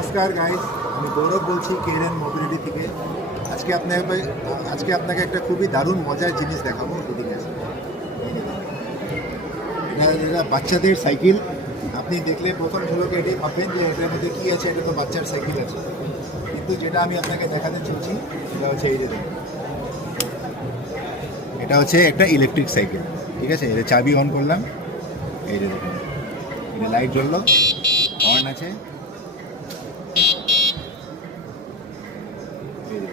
নমস্কার গাইস, আমি গৌরব বলছি কেরেন মোবিলিটি থেকে। আজকে আপনাকে একটা খুবই দারুণ মজার জিনিস দেখাবো। এদিকে আসুন। এটা বাচ্চাদের সাইকেল। আপনি দেখলে প্রথম ঝলকে এটাই ভাববেন যে এটার মধ্যে কী আছে, এটা তো বাচ্চার সাইকেল আছে। কিন্তু যেটা আমি আপনাকে দেখাতে চলছি সেটা হচ্ছে এই যে দেখুন, এটা হচ্ছে একটা ইলেকট্রিক সাইকেল। ঠিক আছে, এটা চাবি অন করলাম, এই যে দেখুন, এটা লাইট জ্বললো, হর্ন আছে, এই যে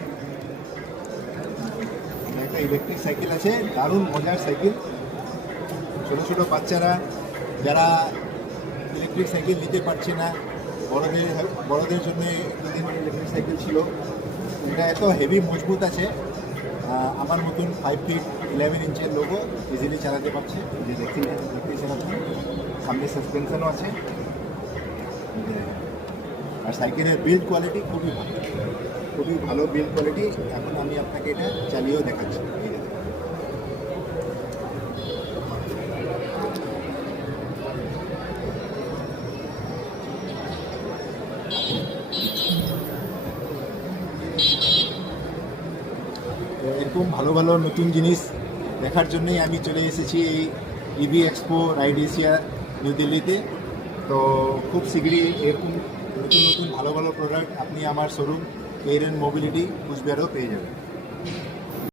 এটা একটা ইলেকট্রিক সাইকেল আছে, দারুণ মজার সাইকেল। ছোটো ছোটো বাচ্চারা যারা ইলেকট্রিক সাইকেল নিতে পারছে না, বড়দের জন্য দুদিন ইলেকট্রিক সাইকেল ছিল। এটা এত হেভি মজবুত আছে, আমার মতন 5 ফিট 11 ইঞ্চের লোকও ইজিলি চালাতে পারছে। যে দেখতেছেন আপনি, সামনে সাসপেনশনও আছে। আর সাইকেলের বিল্ড কোয়ালিটি খুবই ভালো বিল্ড কোয়ালিটি। এখন আমি আপনাকে এটা চালিয়েও দেখাচ্ছি। এই যে দেখুন। তো এরকম ভালো ভালো নতুন জিনিস দেখার জন্যই আমি চলে এসেছি এই EV expo ride Asia new দিল্লিতে। তো খুব শীঘ্রই এরকম নতুন নতুন ভালো ভালো প্রোডাক্ট আপনি আমার শোরুম কেরেন মোবিলিটি কুচবিহারেও পেয়ে যাবেন।